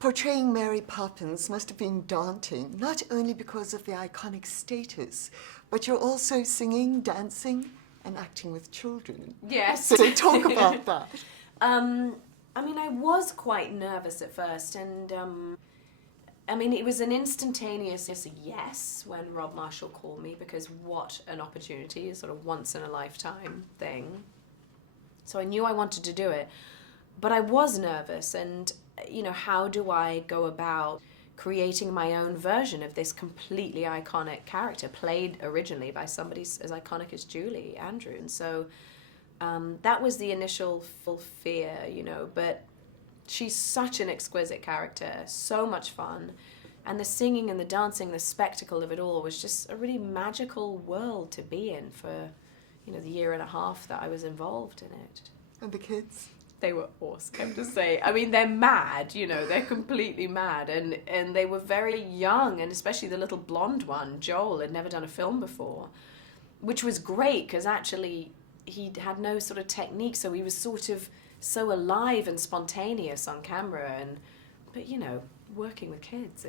Portraying Mary Poppins must have been daunting, not only because of the iconic status, but you're also singing, dancing, and acting with children. Yes. So talk about that. I mean, I was quite nervous at first, and I mean, it was an instantaneous yes when Rob Marshall called me, because what an opportunity, a sort of once in a lifetime thing. So I knew I wanted to do it, but I was nervous, and you know, how do I go about creating my own version of this completely iconic character, played originally by somebody as iconic as Julie Andrews? And so that was the initial full fear, you know, but she's such an exquisite character, so much fun. And the singing and the dancing, the spectacle of it all was just a really magical world to be in for, you know, the year and a half that I was involved in it. And the kids? They were awesome, I have to say. I mean, they're mad, you know, they're completely mad. And they were very young, and especially the little blonde one, Joel, had never done a film before, which was great, because actually he had no sort of technique, so he was sort of so alive and spontaneous on camera. But you know, working with kids,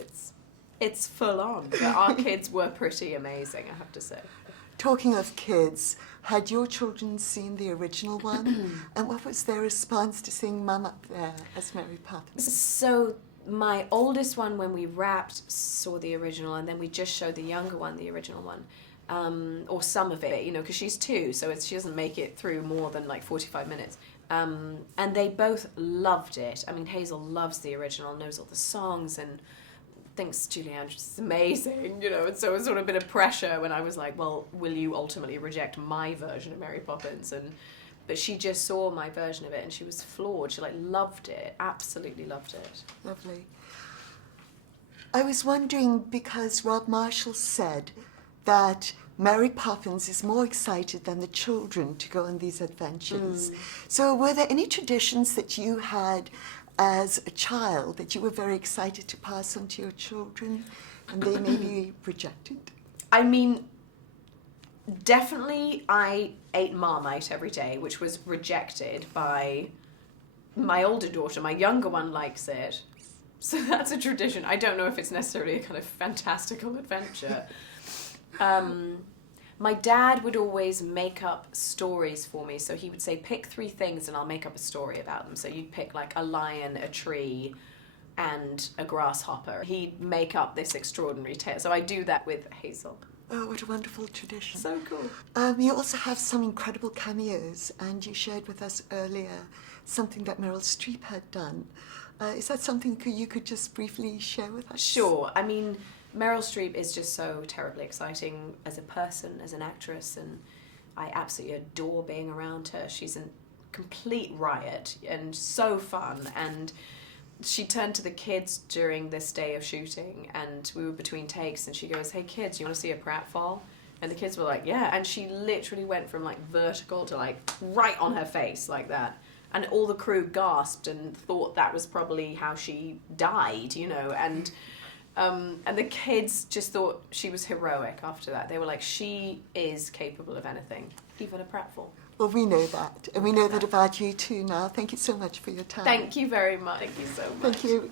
it's full on. But our kids were pretty amazing, I have to say. Talking of kids, had your children seen the original one? And what was their response to seeing Mum up there as Mary Poppins? So my oldest one, when we wrapped, saw the original, and then we just showed the younger one the original one. Or some of it, you know, because she's 2, so she doesn't make it through more than like 45 minutes. And they both loved it. I mean, Hazel loves the original, knows all the songs, and thinks Julie Andrews is amazing, you know, and so it was sort of a bit of pressure when I was like, well, will you ultimately reject my version of Mary Poppins? But she just saw my version of it, and she was floored. She like loved it, absolutely loved it. Lovely. I was wondering, because Rob Marshall said that Mary Poppins is more excited than the children to go on these adventures. So were there any traditions that you had as a child that you were very excited to pass on to your children, and they maybe rejected? I mean, definitely I ate Marmite every day, which was rejected by my older daughter. My younger one likes it. So that's a tradition. I don't know if it's necessarily a kind of fantastical adventure. My dad would always make up stories for me. So he would say, pick 3 things and I'll make up a story about them. So you'd pick like a lion, a tree, and a grasshopper. He'd make up this extraordinary tale. So I do that with Hazel. Oh, what a wonderful tradition. So cool. You also have some incredible cameos, and you shared with us earlier something that Meryl Streep had done. Is that something you could just briefly share with us? Sure. I mean, Meryl Streep is just so terribly exciting as a person, as an actress, and I absolutely adore being around her. She's a complete riot and so fun. And she turned to the kids during this day of shooting, and we were between takes, and she goes, hey kids, you want to see a pratfall? And the kids were like, yeah. And she literally went from like vertical to like right on her face like that. And all the crew gasped and thought that was probably how she died, you know, and the kids just thought she was heroic after that. They were like, she is capable of anything, even a pratfall. Well, we know that, and we know that about you too now. Thank you so much for your time. Thank you very much. Thank you so much. Thank you.